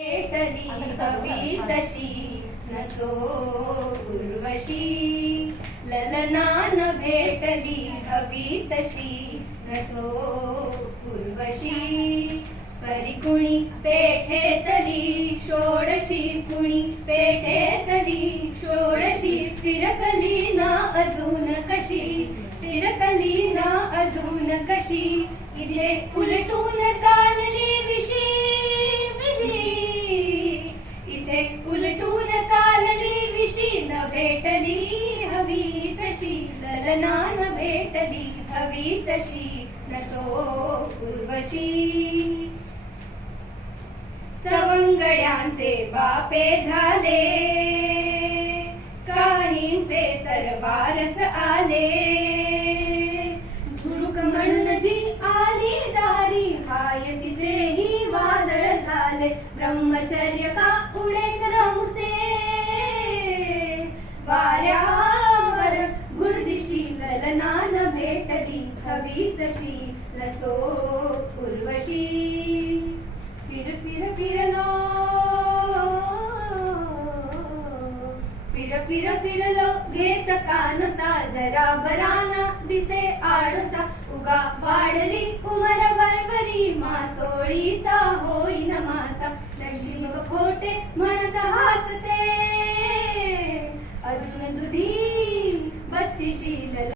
हवी तशी नसो उर्वशी ललनान भेटली हवी तशी नसो उर्वशी परी कुणी पेठेतली षोडशी कुणी पेठेतली षोडशी फिरकली ना अजून कशी फिरकली ना अजून कशी इथे उलटून चालली ललना भेटली हवी तशी नसो उर्वशी. सवंगड्यांचे बापे झाले. काहींचे तर वारस आले. झुणूक म्हणून जी आली दारी हाय तिचेही वादळ झाले. ब्रह्मचर्य का उडे नमुचे वाऱ्या गुरदिशी ललनान भेटली हवी तशी नसो उर्वशी. फिर फिर फिरलो फिर फिर फिरलो घेत कानुसा जरा बराना दिसे आडोसा. उगा वाढली उमर बरबरी मासोळीचा होईन मासा. नशीब खोटे म्हणत हासते. अजून दुधी बत्तीशी